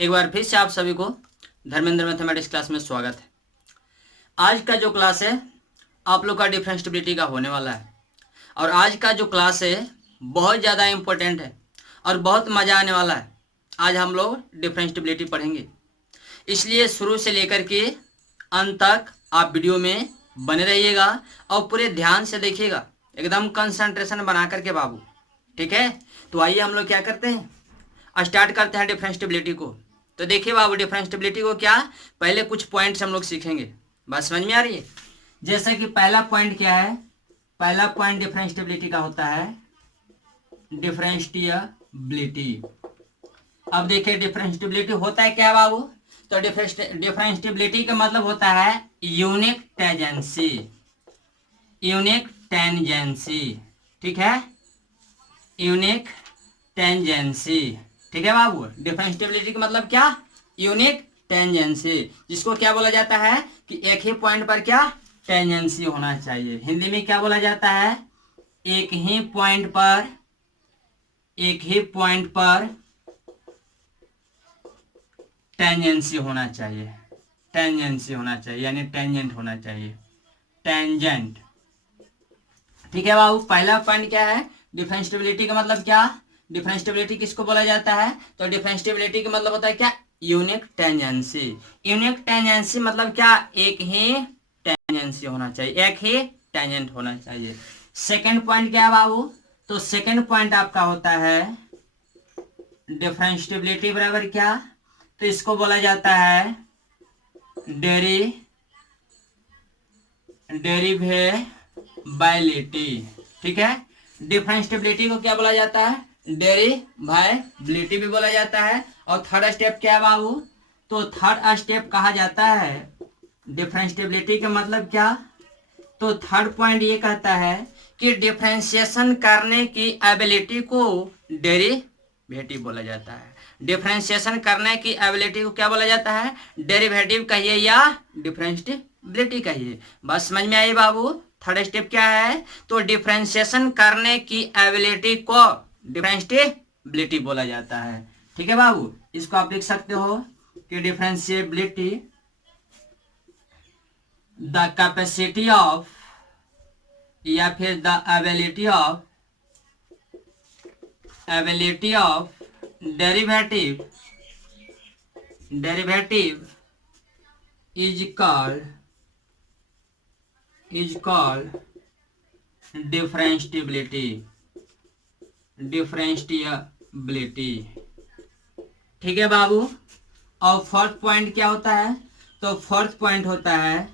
एक बार फिर से आप सभी को धर्मेंद्र मैथमेटिक्स क्लास में स्वागत है। आज का जो क्लास है आप लोग का डिफरेंशिएबिलिटी का होने वाला है और आज का जो क्लास है बहुत ज़्यादा इम्पोर्टेंट है और बहुत मज़ा आने वाला है। आज हम लोग डिफरेंशिएबिलिटी पढ़ेंगे, इसलिए शुरू से लेकर के अंत तक आप वीडियो में बने रहिएगा और पूरे ध्यान से देखिएगा, एकदम कंसंट्रेशन बना करके बाबू, ठीक है। तो आइए हम लोग क्या करते हैं, स्टार्ट करते हैं डिफरेंशिएबिलिटी को। तो देखिए बाबू, डिफरेंशिएबिलिटी को क्या पहले कुछ पॉइंट्स हम लोग सीखेंगे, बात समझ में आ रही है। जैसे कि पहला पॉइंट क्या है, पहला पॉइंट डिफरेंशिएबिलिटी का होता है डिफरेंशिएबिलिटी। अब देखिए डिफरेंशिएबिलिटी होता है क्या बाबू, तो डिफरेंशिएबिलिटी का मतलब होता है यूनिक टेंजेंसी, यूनिक टेंजेंसी, ठीक है, यूनिक टेंजेंसी, ठीक है बाबू। डिफरेंशिएबिलिटी का मतलब क्या, यूनिक टेंजेंसी, जिसको क्या बोला जाता है कि एक ही पॉइंट पर क्या टेंजेंसी होना चाहिए। हिंदी में क्या बोला जाता है, एक ही पॉइंट पर, एक ही पॉइंट पर टेंजेंसी होना चाहिए, टेंजेंसी होना चाहिए यानी टेंजेंट होना चाहिए, टेंजेंट, ठीक है बाबू। पहला पॉइंट क्या है, डिफरेंशिएबिलिटी का मतलब क्या, डिफरेंशिएबिलिटी किसको बोला जाता है, तो डिफरेंशिएबिलिटी का मतलब होता है क्या, यूनिक टेंजेंसी। यूनिक टेंजेंसी मतलब क्या, एक ही टेंजेंसी होना चाहिए, एक ही टेंजेंट होना चाहिए। सेकंड पॉइंट क्या है बाबू, तो सेकंड पॉइंट आपका होता है डिफरेंशिएबिलिटी बराबर क्या, तो इसको बोला जाता है डेरिवेबिलिटी, ठीक है। डिफरेंशिएबिलिटी को क्या बोला जाता है, डेरिवेबिलिटी भी बोला जाता है। और थर्ड स्टेप क्या है बाबू, तो थर्ड स्टेप कहा जाता है डिफरेंशिएबिलिटी का मतलब क्या, तो थर्ड पॉइंट ये कहता है कि डिफरेंशिएशन करने की एबिलिटी को डेरिवेटिव बोला जाता है। डिफरेंशिएशन करने की एबिलिटी को क्या बोला जाता है, डेरिवेटिव कहिए या डिफरेंशिएबिलिटी कहिए। बस समझ में आई बाबू। थर्ड स्टेप क्या है, तो डिफरेंशिएशन करने की एबिलिटी को डिफरेंशिएबिलिटी बोला जाता है, ठीक है बाबू। इसको आप लिख सकते हो कि डिफरेंशिएबिलिटी द कैपेसिटी ऑफ या फिर the ability of derivative is called differentiability, ठीक है बाबू। और फोर्थ पॉइंट क्या होता है, तो फोर्थ पॉइंट होता है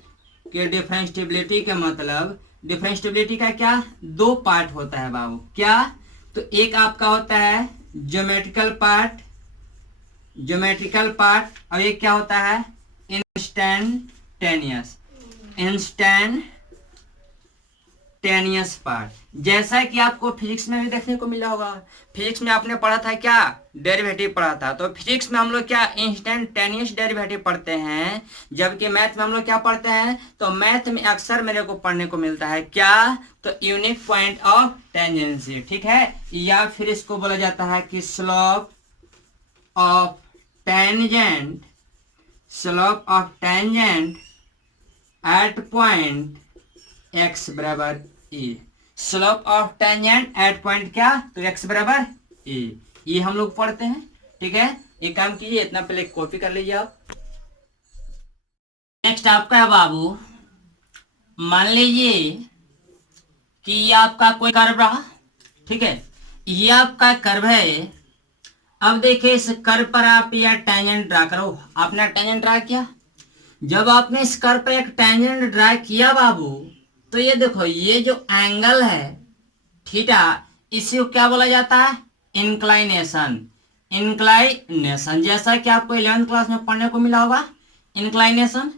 कि डिफरेंशिएबिलिटी का मतलब, डिफरेंशिएबिलिटी का क्या दो पार्ट होता है बाबू, क्या, तो एक आपका होता है ज्योमेट्रिकल पार्ट, ज्योमेट्रिकल पार्ट, और एक क्या होता है इंस्टैंटेनियस पार्ट। जैसा कि आपको फिजिक्स में भी देखने को मिला होगा, फिजिक्स में आपने पढ़ा था क्या, डेरिवेटिव पढ़ा था। तो फिजिक्स में हम लोग क्या इंस्टैंटेनियस डेरिवेटिव पढ़ते हैं, जबकि मैथ में हम लोग क्या पढ़ते हैं, तो मैथ में अक्सर मेरे को पढ़ने को मिलता है क्या, तो यूनिक पॉइंट ऑफ टेंजेंसी, ठीक है, या फिर इसको बोला जाता है कि slope of tangent, slope of tangent at point x बराबर e, slope of tangent at point क्या, तो x बराबर e, ये हम लोग पढ़ते हैं, ठीक है। एक काम कीजिए, इतना पहले कॉपी कर लीजिए आप। नेक्स्ट आपका है बाबू, मान लीजिए कि ये आपका कोई कर्व रहा, ठीक है, ये आपका कर्व है। अब देखिए इस कर्व पर आप या टेंजेंट ड्रा करो, आपने टेंजेंट ड्रा किया। जब आपने इस कर्व पर एक टेंजेंट ड्रा किया बाबू, तो ये देखो ये जो एंगल है थीटा, इसी को क्या बोला जाता है, इंक्लाइनेशन, इंक्लाइनेशन, जैसा कि आपको 11th क्लास में पढ़ने को मिला होगा इंक्लाइनेशन।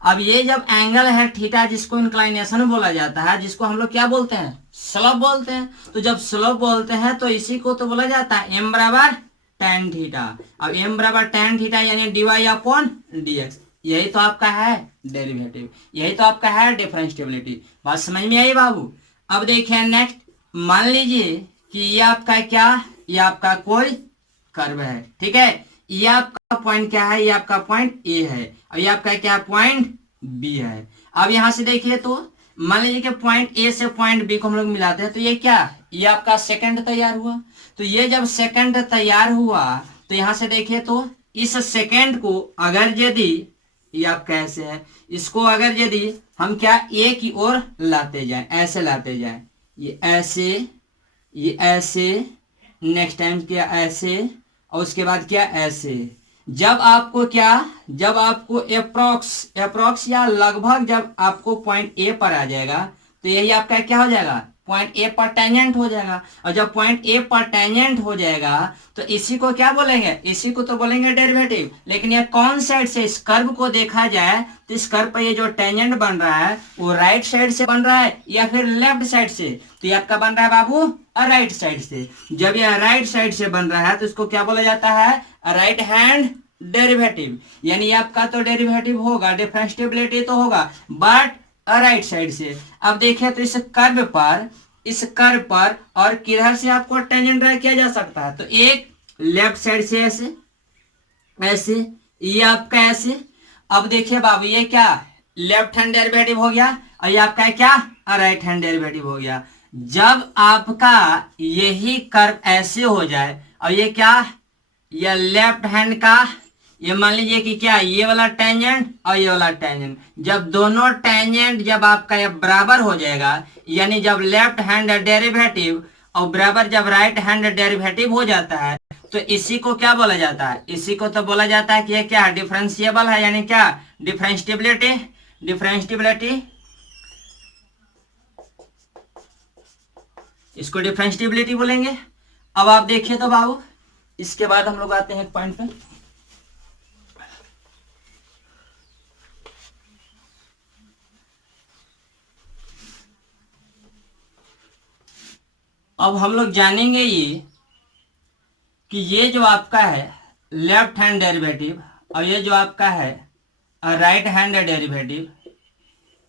अब ये जब एंगल है थीटा, जिसको इंक्लाइनेशन बोला जाता है, जिसको हम लोग क्या बोलते हैं, स्लोप बोलते हैं। तो जब स्लोप बोलते हैं तो इसी को तो बोला जाता है m बराबर tan थीटा। अब m बराबर tan थीटा यानी dy अपॉन dx, यही तो आपका है डेरिवेटिव, यही तो आपका है डिफरेंशिएबिलिटी। बात समझ में आई बाबू। अब देखिए नेक्स्ट, मान लीजिए कि ये आपका क्या, ये आपका कोई कर्व है, ठीक है, ये आपका पॉइंट क्या है, ये आपका पॉइंट ए है और ये आपका क्या पॉइंट बी है। अब यहां से देखिए तो मान लीजिए कि पॉइंट ए से पॉइंट बी को हम लोग मिलाते हैं तो ये क्या, ये आपका सेकंड तैयार हुआ। तो ये जब सेकंड तैयार हुआ तो यहां से देखिए तो इस सेकंड को अगर यदि ये आपका ऐसे है, इसको अगर यदि हम क्या ए की ओर लाते जाएं, ऐसे लाते जाएं, ये ऐसे, ये ऐसे, नेक्स्ट टाइम क्या ऐसे और उसके बाद क्या ऐसे, जब आपको क्या, जब आपको अप्रोक्स या लगभग जब आपको पॉइंट ए पर आ जाएगा तो यही आपका क्या हो जाएगा, पॉइंट ए पर टेंजेंट हो जाएगा। और जब पॉइंट ए पर टेंजेंट हो जाएगा तो इसी को क्या बोलेंगे, इसी को तो बोलेंगे डेरिवेटिव। लेकिन ये कौन साइड से, इस कर्व को देखा जाए तो इस कर्व पर ये जो टेंजेंट बन रहा है वो राइट साइड से बन रहा है या फिर लेफ्ट साइड से, तो ये आपका बन रहा है बाबू राइट साइड से। जब यह राइट साइड से बन रहा है तो इसको क्या बोला जाता है, राइट हैंड डेरिवेटिव। यानी आपका तो डेरिवेटिव होगा, डिफरेंशिएबिलिटी तो होगा, बट राइट साइड से। अब देखिए तो इस कर्व पर, इस कर्व पर और किधर से आपको टेंजेंट ड्रा किया जा सकता है, तो एक लेफ्ट साइड से ऐसे, ऐसे, ये आपका ऐसे। अब देखिए बाबू ये क्या, लेफ्ट हैंड डेरिवेटिव हो गया और ये आपका क्या, राइट हैंड डेरिवेटिव हो गया। जब आपका यही कर्व ऐसे हो जाए और ये क्या, ये लेफ्ट हैंड का, ये मान लीजिए कि क्या, ये वाला टेंजेंट और ये वाला टेंजेंट, जब दोनों टेंजेंट जब आपका ये बराबर हो जाएगा, यानी जब लेफ्ट हैंड डेरिवेटिव और बराबर जब राइट हैंड डेरिवेटिव हो जाता है तो इसी को क्या बोला जाता है, इसी को तो बोला जाता है कि ये क्या डिफरेंशिएबल है, यानी क्या डिफरेंशिएबिलिटी, डिफरेंशिएबिलिटी, इसको डिफरेंशिएबिलिटी बोलेंगे। अब आप देखिए तो बाबू इसके बाद हम लोग आते हैं एक पॉइंट पे, अब हम लोग जानेंगे ये कि ये जो आपका है लेफ्ट हैंड डेरिवेटिव और ये जो आपका है राइट हैंड डेरिवेटिव,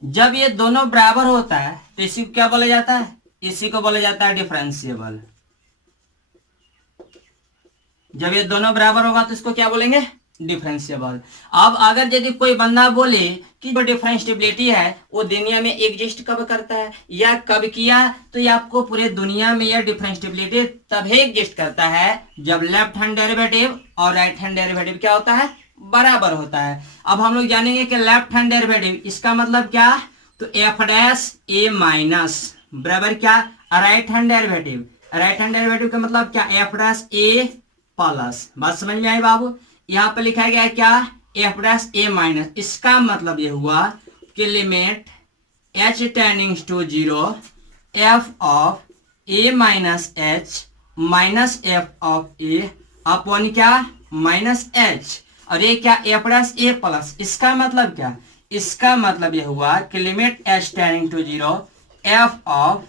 जब ये दोनों बराबर होता है तो इसी को क्या बोला जाता है, इसी को बोला जाता है डिफरेंशिएबल। जब ये दोनों बराबर होगा तो इसको क्या बोलेंगे, डिफरेंशिएबल। अब अगर यदि कोई बंदा बोले कि जो डिफरेंशिएबिलिटी है वो दुनिया में एग्जिस्ट कब करता है या कब किया, तो ये आपको पूरे दुनिया में यह डिफरेंशिएबिलिटी तभी एग्जिस्ट करता है जब लेफ्ट हैंड डेरिवेटिव और राइट हैंड डेरिवेटिव क्या होता है, बराबर होता है। अब हम लोग जानेंगे कि लेफ्ट हैंड डेरिवेटिव इसका मतलब क्या, तो एफ डैश ए माइनस बराबर क्या, right hand derivative. Right hand derivative का मतलब क्या, एफ डैश ए प्लस, बात समझ में आई बाबू। यहाँ पे लिखा गया है क्या, एफ डैश ए माइनस, इसका मतलब ये हुआ कि limit H tending to zero F of a minus h minus F of a upon क्या, माइनस एच, और ये क्या एफ डैश ए प्लस, इसका मतलब क्या, इसका मतलब ये हुआ कि limit H tending to zero F of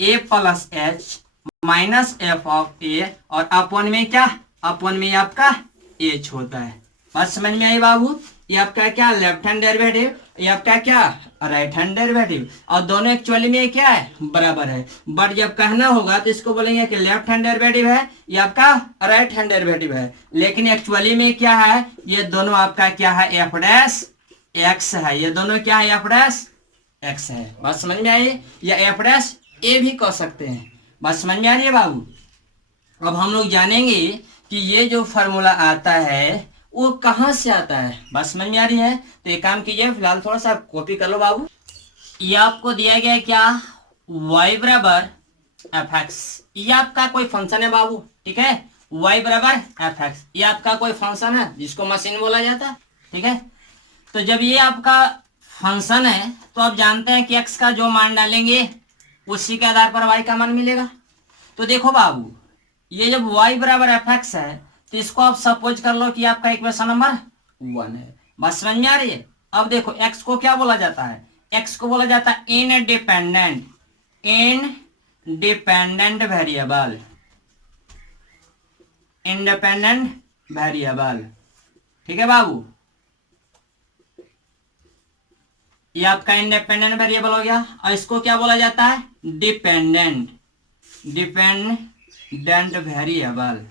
A plus H minus F of A और अपॉन में क्या, अपॉन में आपका एच होता है। बात समझ में आई बाबू। ये आपका क्या लेफ्ट हैंड डेरिवेटिव, ये आपका क्या राइट हैंड डेरिवेटिव, और दोनों एक्चुअली में क्या है, बराबर है। बट जब कहना होगा तो इसको बोलेंगे कि लेफ्ट हैंड डेरिवेटिव है, ये आपका राइट हैंड डेरिवेटिव है, लेकिन एक्चुअली में क्या है, ये दोनों आपका क्या है, एफ डैश एक्स है, ये दोनों क्या है, एफ डैश एक्स है। बात समझ में आई, या एफ डैश ए भी कह सकते हैं। बात समझ में आ रही है बाबू। अब हम लोग जानेंगे कि ये जो फॉर्मूला आता है वो कहाँ से आता है, बात समझ में आ रही है। तो एक काम कीजिए, फिलहाल थोड़ा सा कॉपी कर लो बाबू। ये आपको दिया गया है क्या, y बराबर एफ एक्स, ये आपका कोई फंक्शन है बाबू, ठीक है, y बराबर एफ एक्स, ये आपका कोई फंक्शन है जिसको मशीन बोला जाता है, ठीक है। तो जब ये आपका फंक्शन है तो आप जानते हैं कि x का जो मान डालेंगे उसी के आधार पर y का मान मिलेगा। तो देखो बाबू, ये जब y बराबर एफ एक्स है तो इसको आप सपोज कर लो कि आपका इक्वेशन नंबर 1 है। बात समझ में आ रही है। अब देखो x को क्या बोला जाता है, x को बोला जाता है independent, independent variable, independent variable, ठीक है बाबू। ये आपका इंडिपेंडेंट वेरिएबल हो गया, और इसको क्या बोला जाता है, डिपेंडेंट, डिपेंडेंट वेरिएबल,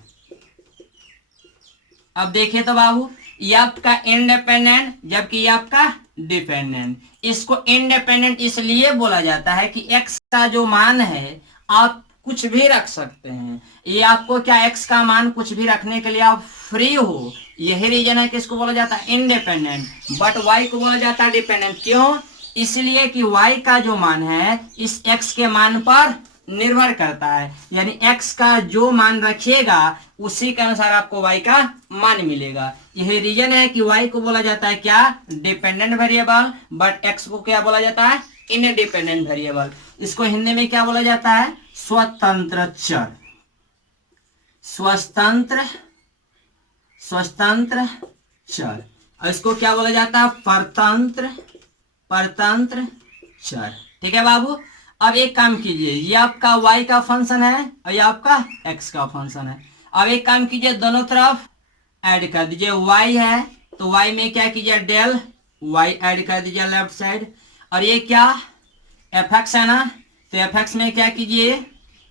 अब देखिए तो बाबू, ये आपका इंडिपेंडेंट जबकि ये आपका डिपेंडेंट। इसको इंडिपेंडेंट इसलिए बोला जाता है कि x का जो मान है आप कुछ भी रख सकते हैं। ये आपको क्या x का मान कुछ भी रखने के लिए आप फ्री हो, यही रीजन है कि इसको बोला जाता है इंडिपेंडेंट। बट y को बोला जाता है डिपेंडेंट। क्यों? इसलिए कि y का जो मान है इस x के मान पर निर्भर करता है, यानी x का जो मान रखिएगा उसी के अनुसार आपको y का मान मिलेगा। यही रीजन है कि y को बोला जाता है क्या? Dependent variable. बट x को क्या बोला जाता है? Independent variable. इसको हिंदी में क्या बोला जाता है? स्वतंत्र चर। स्वतंत्र चर। और इसको क्या बोला जाता है? परतंत्र चर। ठीक है बाबू। अब एक काम कीजिए, ये आपका y का फंक्शन है और ये आपका x का फंक्शन है। अब एक काम कीजिए, दोनों तरफ ऐड कर दीजिए। y है तो y में क्या कीजिए? डेल y ऐड कर दीजिए लेफ्ट साइड। और ये क्या? fx है ना, तो fx में क्या कीजिए?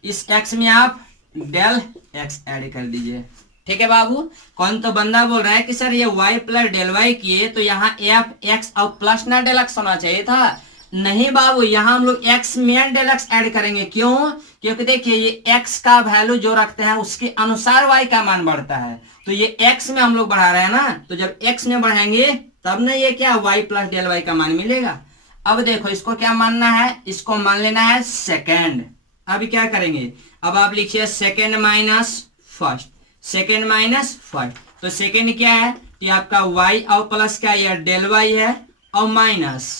इस x में आप डेल x ऐड कर दीजिए। ठीक है बाबू। कौन तो बंदा बोल रहा है कि सर ये y प्लस डेल y किए तो यहाँ f(x) और प्लस ना डेल x होना चाहिए था। नहीं बाबू, यहाँ हम लोग x में डेल x ऐड करेंगे। क्यों? क्योंकि देखिए ये x का वैल्यू जो रखते हैं उसके अनुसार y का मान बढ़ता है, तो ये x में हम लोग बढ़ा रहे हैं ना, तो जब x में बढ़ाएंगे तब ना ये क्या y प्लस डेल y का मान मिलेगा। अब देखो इसको क्या मानना है? इसको मान लेना है सेकेंड। अब क्या करेंगे? अब आप लिखिए second minus first. Second minus first, तो सेकेंड क्या है? ये आपका y और प्लस क्या है? डेल y है और माइनस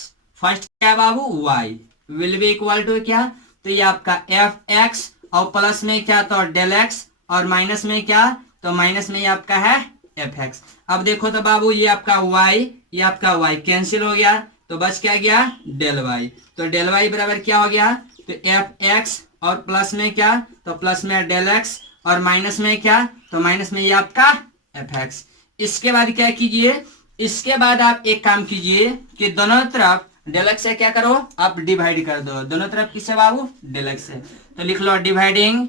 फर्स्ट क्या है बाबू? y will be equal to क्या? तो ये आपका fx और प्लस में क्या? तो डेल x और माइनस में क्या? तो माइनस में ये आपका है fx। अब देखो तो बाबू, ये आपका y, ये आपका y कैंसिल हो गया तो बच क्या गया? Del y। तो डेल y बराबर क्या हो गया? तो fx और प्लस में क्या? तो प्लस में डेल x और माइनस में क्या? तो माइनस में ये आपका fx। इसके बाद क्या कीजिए? इसके बाद आप एक काम कीजिए कि दोनों तरफ डेल x से क्या करो? आप डिवाइड कर दो। दोनों तरफ किससे बाबू? डेल x से। तो लिख लो dividing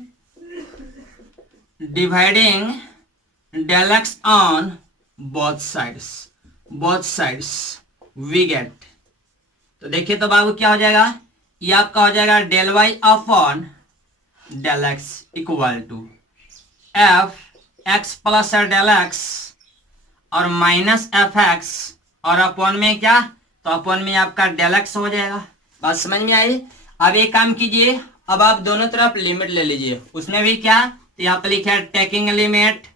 del x on both sides we get. तो देखिए तो बाबू क्या हो जाएगा? ये आपका हो जाएगा del y upon del x equal to f(x) plus del x और माइनस fx और अपॉन में क्या? तो अपॉन में आपका डेल x हो जाएगा। बात समझ में आई? अब एक काम कीजिए, अब आप दोनों तरफ लिमिट ले लीजिए। उसमें भी क्या? तो यहाँ पे लिखा है taking limit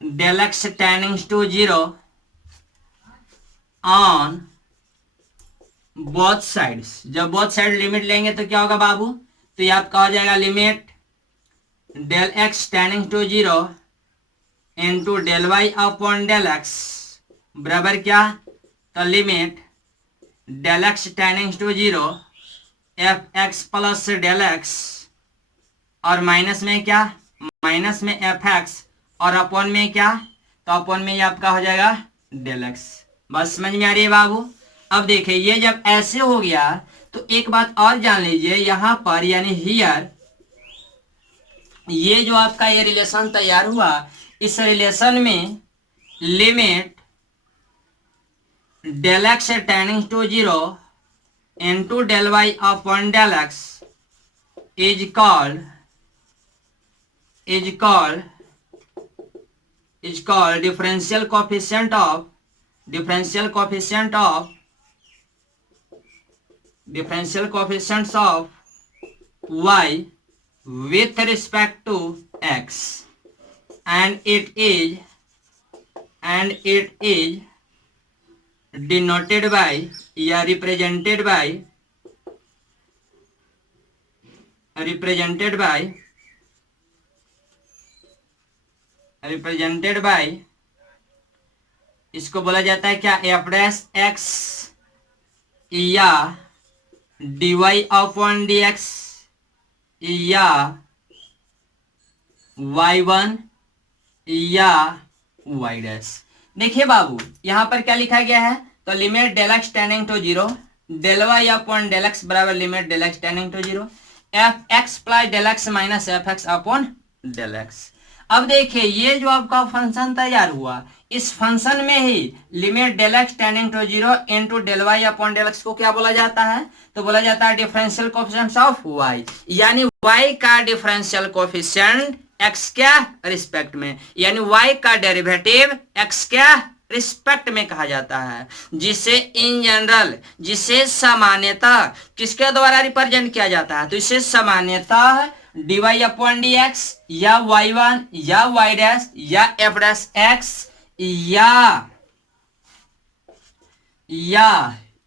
del x tending to 0 on both sides. जब बोथ साइड लिमिट लेंगे तो क्या होगा बाबू? तो ये आपका हो जाएगा limit del x tending to 0 into del y upon del x बराबर क्या? तो limit del x tending to 0 fx plus del x और माइनस में क्या? माइनस में fx और अपॉन में क्या? तो अपॉन में ये आपका हो जाएगा डेल x। बस समझ में आ रही है बाबू? अब देखिए ये जब ऐसे हो गया तो एक बात और जान लीजिए, यहां पर यानी हियर ये जो आपका ये रिलेशन तैयार हुआ, इस रिलेशन में limit del x tending to 0 into del y upon del x is called differential coefficient of y with respect to x, and it is denoted by या represented by इसको बोला जाता है क्या? एफ डैश एक्स या dy upon dx या y1 या y dash. देखिए बाबू यहां पर क्या लिखा गया है? तो limit del x tending to 0 del y upon del x बराबर limit del x tending to 0। F x plus del x minus f x upon del x. अब देखिए ये जो आपका फंक्शन तैयार हुआ, इस फंक्शन में ही limit del x tending to zero into del Y upon del x को क्या बोला जाता है? तो बोला जाता है डिफरेंशियल कोएफिशिएंट ऑफ वाई, यानी वाई का डिफरेंशियल कोएफिशिएंट एक्स क्या रिस्पेक्ट में, यानी वाई का डेरिवेटिव एक्स क्या रिस्पेक्ट में कहा जाता है, जिसे इन जनरल, जिसे सामान्यतः किसके द्वारा रिप्रेजेंट किया जाता है? तो इसे सामान्यतः dy अपॉन डी एक्स या y1 या y डैश या f डैश एक्स या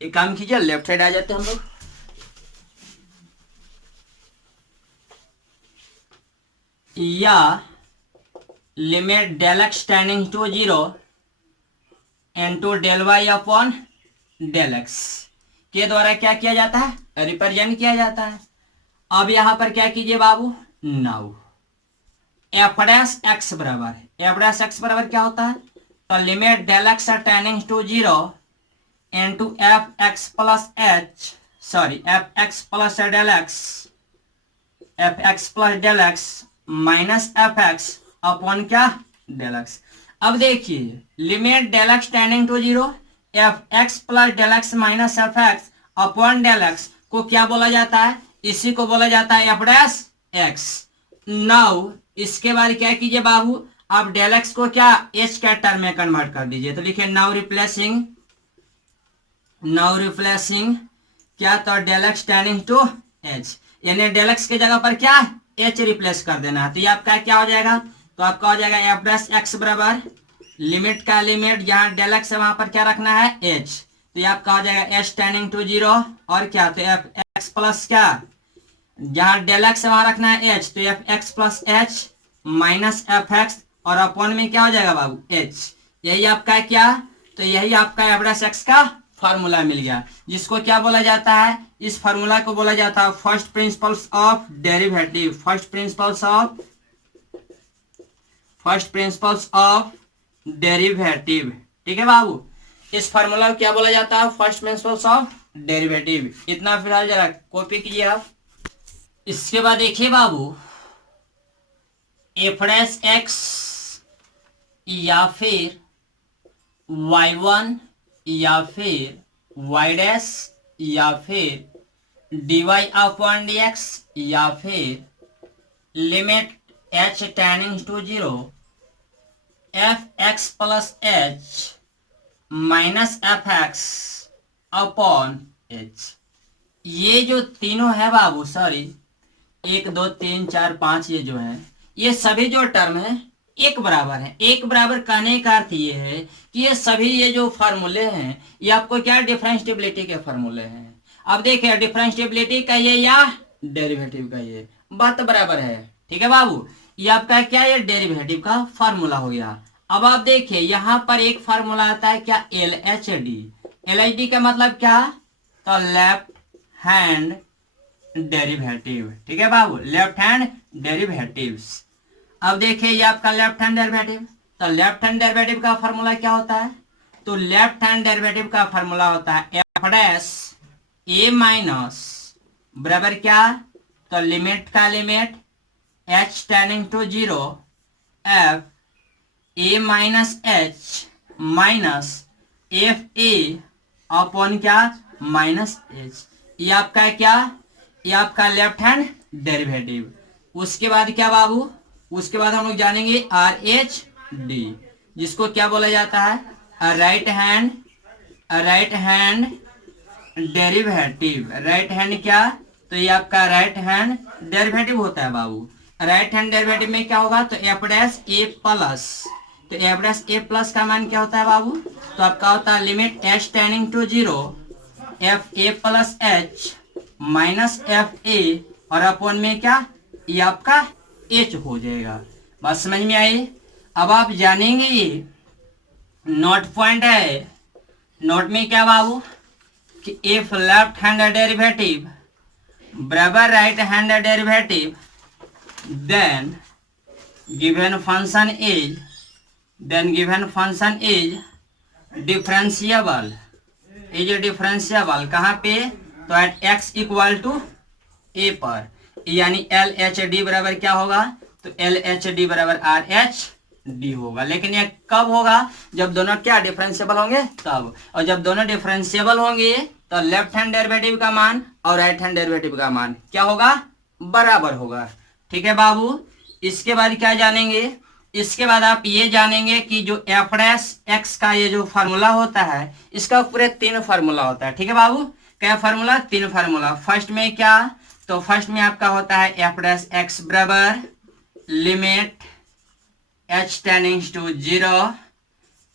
एक काम कीजिए, लेफ्ट साइड आ जाते हैं हम लोग। या limit del x tending to zero into del Y upon del x के द्वारा क्या किया जाता है? रिप्रेजेंट किया जाता है। अब यहां पर क्या कीजिए बाबू, नाउ एफ डैश एक्स बराबर, एफ डैश एक्स बराबर क्या होता है? तो limit del x tending to zero into f x plus h, sorry f x plus del x, f x plus del x minus f x upon क्या del x. अब देखिए limit del x tending to zero f x plus del x minus f x upon del x को क्या बोला जाता है? इसी को बोला जाता है एफ डैश एक्स। नाउ इसके बाद क्या कीजिए बाबू, आप डेल एक्स को क्या एच के टर्म में कन्वर्ट कर दीजिए। तो लिखिए नाउ रिप्लेसिंग क्या, तो del x tending to h, यानी डेल एक्स के जगह पर क्या एच रिप्लेस कर देना है। तो ये आपका क्या हो जाएगा? तो आपका हो जाएगा एफ डैश एक्स बराबर लिमिट का लिमिट, जहां डेल एक्स है वहां पर क्या रखना है? एच। तो ये आपका हो जाएगा एच टेंडिंग टू जीरो और क्या, तो एफ एक्स प्लस क्या, जहां डेल एक्स वहां रखना है एच, तो F x plus H minus f x और अपॉन में क्या हो जाएगा बाबू? एच। यही आपका क्या, तो यही आपका एफ डैश एक्स का फार्मूला मिल गया, जिसको क्या बोला जाता है? इस फार्मूला को बोला जाता है first principles of derivative, first principles of derivative. ठीक है बाबू, इस फार्मूला को क्या बोला जाता है? First principles of derivative. इतना फिलहाल जरा कॉपी कीजिए आप। इसके बाद देखिए बाबू, एफ डैश एक्स या फिर y1 या फिर y डैश या फिर dy अपॉन डी एक्स या फिर limit h tending to zero f x plus H minus f x upon h. ये जो तीनों है बाबू, सॉरी 1 2 3 4 5, ये जो है ये सभी जो टर्म है एक बराबर है। एक बराबर कहने का अर्थ ये है कि ये सभी ये जो फार्मूले हैं ये आपको क्या डिफरेंशिएबिलिटी के फार्मूले हैं। अब देखिए डिफरेंशिएबिलिटी का ये या डेरिवेटिव का ये बात बराबर है। ठीक है बाबू, ये आपका क्या, ये डेरिवेटिव का फार्मूला हो गया। अब आप देखिए यहाँ पर एक फार्मूला आता है क्या, L H D. L H D का मतलब क्या, तो लेफ्ट हैंड डेरिवेटिव। ठीक है बाबू, लेफ्ट हैंड डेरिवेटिव्स। अब देखिए ये आपका लेफ्ट हैंड डेरिवेटिव, तो लेफ्ट हैंड डेरिवेटिव का फार्मूला क्या होता है? तो लेफ्ट हैंड डेरिवेटिव का फार्मूला होता है एफ डैश ए माइनस बराबर क्या, तो लिमिट का limit H tending to zero f a minus h minus f a upon क्या, माइनस एच। ये आपका है क्या, ये आपका लेफ्ट हैंड डेरिवेटिव। उसके बाद क्या बाबू, उसके बाद हम लोग जानेंगे आर एच डी, जिसको क्या बोला जाता है, right hand derivative. Right hand क्या, तो ये आपका राइट हैंड डेरिवेटिव होता है बाबू। राइट हैंड डेरिवेटिव में क्या होगा, तो एफ डैश ए प्लस, तो एफ डैश ए प्लस का मान क्या होता है बाबू, तो आपका होता है limit H tending to zero f a plus H minus f a और अपॉन में क्या, ये आपका एच हो जाएगा। बात समझ में आई? अब आप जानेंगे ये नोट पॉइंट है। नोट में क्या बाबू, कि इफ लेफ्ट हैंड डेरिवेटिव बराबर right hand derivative then given function is differentiable, कहाँ पे, तो at x equal to a पर। यानी एल एच डी बराबर क्या होगा, तो एल एच डी बराबर आर एच डी होगा। लेकिन ये कब होगा, जब दोनों क्या डिफरेंशिएबल होंगे तब। और जब दोनों डिफरेंशिएबल होंगे तो लेफ्ट हैंड डेरिवेटिव का मान और राइट हैंड डेरिवेटिव का मान क्या होगा, बराबर होगा। ठीक है बाबू। इसके बाद क्या जानेंगे, इसके बाद आप ये जानेंगे कि जो एफ डैश एक्स का ये जो फार्मूला होता है, इसका पूरे 3 फार्मूला होता है। ठीक है बाबू, क्या फार्मूला, 3 फार्मूला। फर्स्ट में क्या, तो फर्स्ट में आपका होता है एफ डैश एक्स बराबर limit H tending to 0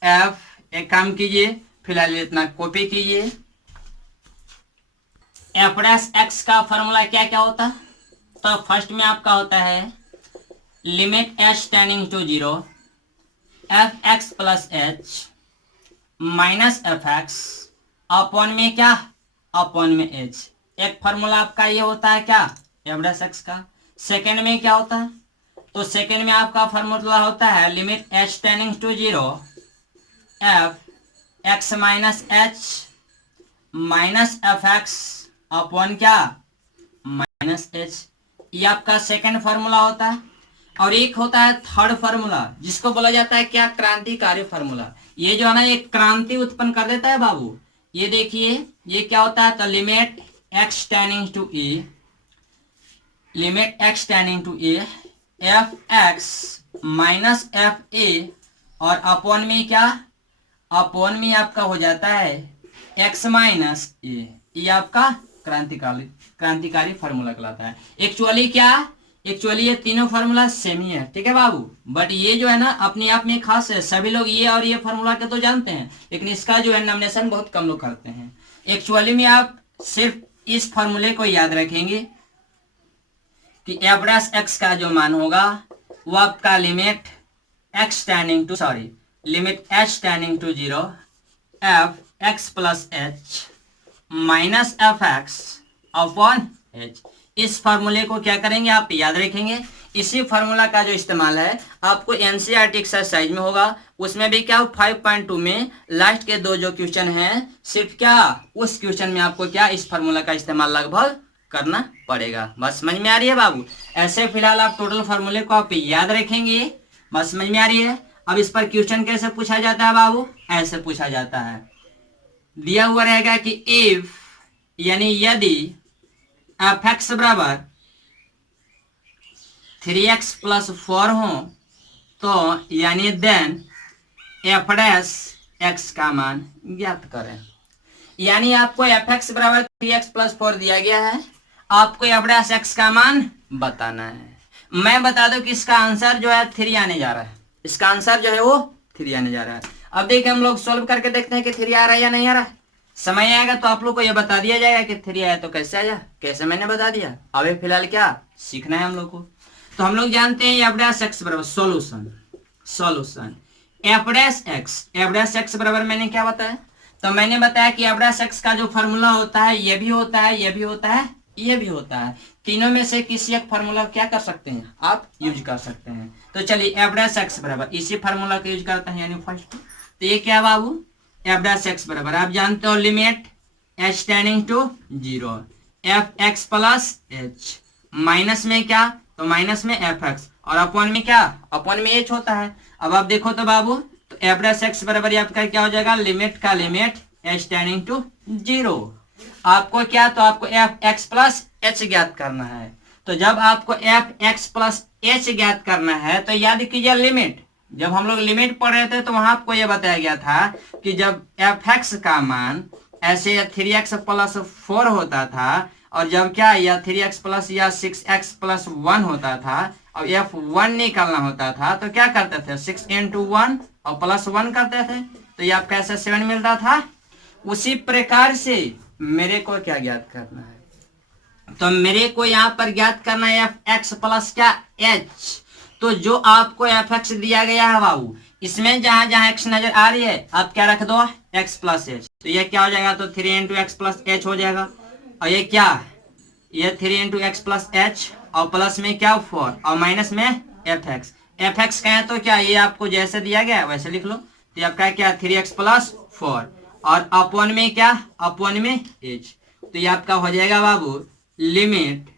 f, एक काम कीजिए फिलहाल इतना कॉपी कीजिए। एफ डैश एक्स का फार्मूला क्या क्या होता है, तो फर्स्ट में आपका होता है limit H tending to 0 f x plus H minus f x upon में क्या, अपॉन में एच। एक फार्मूला आपका ये होता है क्या, एफ डैश एक्स का। सेकेंड में क्या होता है, तो सेकेंड में आपका फार्मूला होता है limit H tending to 0 f x minus h minus f x upon क्या, माइनस एच। ये आपका सेकेंड फार्मूला होता है। और एक होता है थर्ड फार्मूला, जिसको बोला जाता है क्या, क्रांतिकारी फार्मूला। ये जो है ना, ये क्रांति उत्पन्न कर देता है बाबू। ये देखिए ये क्या होता है, तो limit x tending to a, limit x tending to a f x minus f a और अपॉन में क्या, अपॉन में आपका हो जाता है एक्स माइनस ए। ये आपका क्रांतिकारी फार्मूला कहलाता है। एक्चुअली क्या, एक्चुअली ये तीनों फार्मूला सेम ही है। ठीक है बाबू, बट ये जो है ना अपने आप में खास है। सभी लोग ये और ये फार्मूला के तो जानते हैं, लेकिन इसका जो है नॉमिनेशन बहुत कम लोग करते हैं। एक्चुअली में आप सिर्फ इस फार्मूले को याद रखेंगे कि एफ डैश एक्स का जो मान होगा वो आपका limit x tending to limit H tending to 0 f x plus H minus f x upon h. इस फार्मूले को क्या करेंगे, आप याद रखेंगे। इसी फार्मूला का जो इस्तेमाल है आपको एनसीईआरटी एक्सरसाइज में होगा। उसमें भी क्या 5.2 में लास्ट के 2 जो क्वेश्चन हैं, सिर्फ क्या उस क्वेश्चन में आपको क्या इस फार्मूला का इस्तेमाल लगभग करना पड़ेगा। बस समझ में आ रही है बाबू। ऐसे फिलहाल आप टोटल फार्मूले को आप याद रखेंगे। बस समझ में आ रही है। अब इस पर क्वेश्चन कैसे पूछा जाता है बाबू, ऐसे पूछा जाता है। दिया हुआ रहेगा कि इफ यानी यदि एफ एक्स बराबर 3x प्लस 4 हो तो यानी देन एफ डैश एक्स का मान ज्ञात करें। यानी आपको एफ एक्स बराबर 3x प्लस 4 दिया गया है, आपको एफ डैश एक्स का मान बताना है। मैं बता दूं कि इसका आंसर जो है 3 आने जा रहा है। इसका आंसर जो है वो 3 आने जा रहा है। अब देखिए हम लोग सोल्व करके देखते हैं कि 3 आ रहा है या नहीं आ रहा है। समय आएगा तो आप लोग को यह बता दिया जाएगा कि 3 आया तो कैसे आया, कैसे मैंने बता दिया। अभी फिलहाल क्या सीखना है हम लोग को। तो हम लोग जानते हैं एफ डैश एक्स बराबर सॉल्यूशन एफ डैश एक्स बराबर मैंने क्या बताया, तो मैंने बताया कि एफ डैश एक्स का जो फार्मूला होता है ये भी होता है, ये भी होता है, ये भी होता है। तीनों में से किसी एक फार्मूला क्या कर सकते हैं, आप यूज कर सकते हैं। तो चलिए एफ डैश एक्स बराबर इसी फार्मूला का यूज करते हैं, यानी फर्स्ट। तो ये क्या बाबू, एफ डैश एक्स बराबर आप जानते हो limit H tending to 0 f x plus H minus में क्या, तो माइनस में एफ एक्स और अपॉन में क्या, अपॉन में एच होता है। अब आप देखो तो बाबू, तो एफ डैश एक्स बराबर आपका क्या हो जाएगा, लिमिट का लिमिट एच टेंडिंग टू 0। आपको क्या, तो आपको एफ एक्स प्लस एच ज्ञात करना है। तो जब आपको एफ एक्स प्लस एच ज्ञात करना है तो याद कीजिए लिमिट। जब हम लोग लिमिट पढ़ रहे थे तो वहां आपको यह बताया गया था कि जब एफ एक्स का मान ऐसे 3x प्लस 4 होता था और जब क्या या 3x प्लस या 6x प्लस 1 होता था और f1 निकालना होता था तो क्या करते थे, 6 into 1 और प्लस 1 करते थे, तो ये आपका ऐसा 7 मिलता था। उसी प्रकार से मेरे को क्या ज्ञात करना है, तो मेरे को यहाँ पर ज्ञात करना है एफ एक्स प्लस क्या एच। तो जो आपको एफ एक्स दिया गया है बाबू, इसमें जहां जहां एक्स नजर आ रही है आप क्या रख दो, एक्स प्लस एच। तो ये क्या हो जाएगा, तो 3 into x प्लस एच हो जाएगा। और ये क्या, ये 3 into x प्लस एच और प्लस में क्या 4 और माइनस में एफ एक्स। एफ एक्स कहें तो क्या ये आपको जैसे दिया गया है वैसे लिख लो। तो ये आपका क्या 3x प्लस 4 और अपॉन में क्या, अपॉन में एच। तो ये आपका हो जाएगा बाबू लिमिट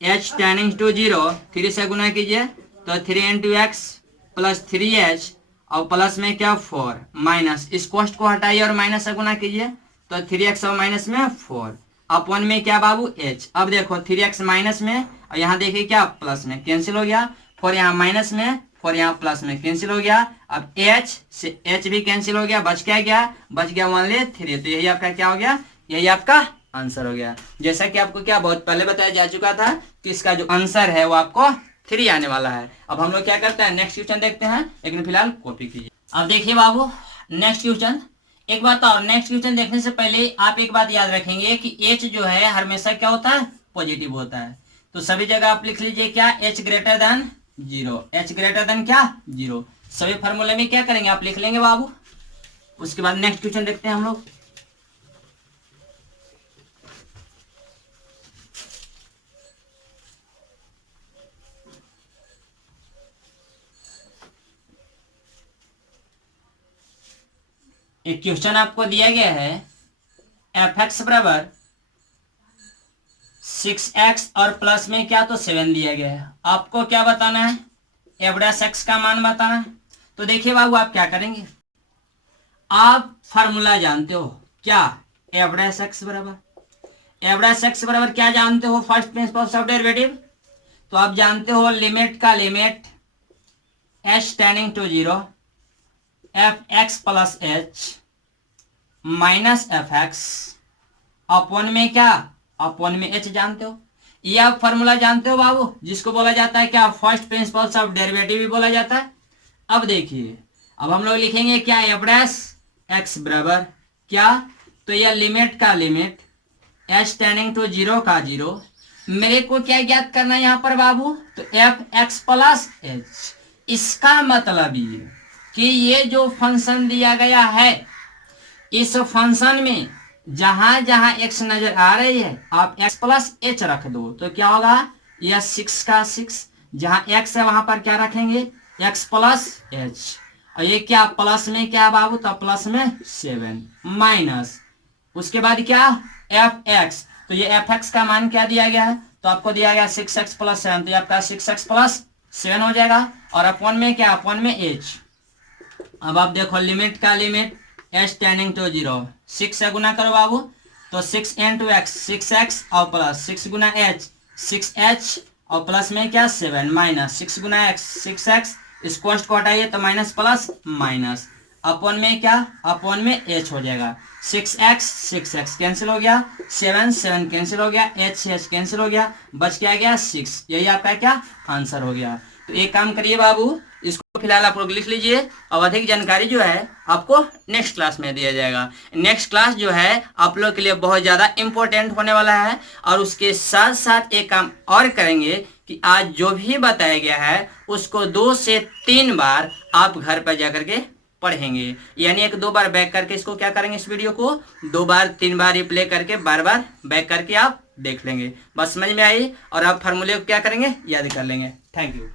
एच टेनिंग टू 0, 3 से गुना कीजिए तो 3 इंटू एक्स प्लस 3h और प्लस में क्या 4 माइनस, इस कोष्ट को हटाइए और माइनस से गुना कीजिए तो 3x और माइनस में 4 अपॉन में क्या बाबू h। अब देखो 3x माइनस में और यहाँ देखिए क्या प्लस में कैंसिल हो गया, 4 यहाँ माइनस में 4 यहाँ प्लस में कैंसिल हो गया। अब h से h भी कैंसिल हो गया, बच गया 1 3। तो यही आपका क्या हो गया, यही आपका आंसर हो गया। जैसा कि आपको क्या बहुत पहले बताया जा चुका था कि इसका जो आंसर है वो आपको 3 आने वाला है। अब हम लोग क्या करते हैं, नेक्स्ट क्वेश्चन देखते हैं, लेकिन फिलहाल कॉपी कीजिए। अब देखिए बाबू नेक्स्ट क्वेश्चन। एक बात और, नेक्स्ट क्वेश्चन देखने से पहले आप एक बात याद रखेंगे कि h जो है हमेशा क्या होता है, पॉजिटिव होता है। तो सभी जगह आप लिख लीजिए क्या, h greater than 0, h greater than क्या 0। सभी फॉर्मूले में क्या करेंगे आप लिख लेंगे बाबू। उसके बाद नेक्स्ट क्वेश्चन देखते हैं हम लोग। एक क्वेश्चन आपको दिया गया है, एफ एक्स बराबर 6x और प्लस में क्या तो 7 दिया गया है। आपको क्या बताना है, एफ डैश एक्स का मान बताना है। तो देखिए बाबू आप क्या करेंगे, आप फार्मूला जानते हो क्या, एफ डैश एक्स बराबर क्या जानते हो, फर्स्ट प्रिंसिपल ऑफ डेरिवेटिव। तो आप जानते हो लिमिट का limit h tending to 0 f x plus H minus f x upon में क्या, अपॉन में h जानते हो। ये आप फॉर्मूला जानते हो बाबू, जिसको बोला जाता है क्या, फर्स्ट प्रिंसिपल्स ऑफ डेरिवेटिव भी बोला जाता है। अब देखिए अब हम लोग लिखेंगे क्या, एफ डैश एक्स बराबर क्या, तो यह लिमिट का लिमिट h टेंडिंग टू 0 का 0। मेरे को क्या ज्ञात करना है यहाँ पर बाबू, तो एफ एक्स प्लस एच। इसका मतलब ये कि ये जो फंक्शन दिया गया है, इस फंक्शन में जहां जहां x नजर आ रही है आप x प्लस एच रख दो तो क्या होगा, यह 6 का 6, जहां x है वहां पर क्या रखेंगे x प्लस एच। और ये क्या प्लस में क्या बाबू, तो प्लस में 7 माइनस, उसके बाद क्या एफ एक्स। तो ये एफ एक्स का मान क्या दिया गया है, तो आपको दिया गया 6x प्लस 7, तो ये आपका 6x प्लस 7 हो जाएगा। और अपॉन में क्या, अपॉन में h। अब आप देखो लिमिट का लिमिट h टेंडिंग टू 0, 6 से गुना करो बाबू तो 6 इंटू एक्स 6x और प्लस 6 गुना h 6h और प्लस में क्या 7 माइनस 6 गुना x 6x, इस कोष्ट को हटाइए तो माइनस प्लस माइनस अपॉन में क्या, अपॉन में h हो जाएगा। 6x कैंसिल हो गया, 7 कैंसिल हो गया, h कैंसिल हो गया, बच गया 6। यही आपका क्या आंसर हो गया। तो एक काम करिए बाबू, इसको फिलहाल आप लोग लिख लीजिए और अधिक जानकारी जो है आपको नेक्स्ट क्लास में दिया जाएगा। नेक्स्ट क्लास जो है आप लोग के लिए बहुत ज़्यादा इम्पोर्टेंट होने वाला है। और उसके साथ साथ एक काम और करेंगे कि आज जो भी बताया गया है उसको 2 से 3 बार आप घर पर जाकर के पढ़ेंगे, यानी 1-2 बार बैक करके इसको क्या करेंगे, इस वीडियो को 2 बार 3 बार रिप्ले करके बार बार बैक करके आप देख लेंगे। बस समझ में आई और आप फार्मूले को क्या करेंगे, याद कर लेंगे। Thank you.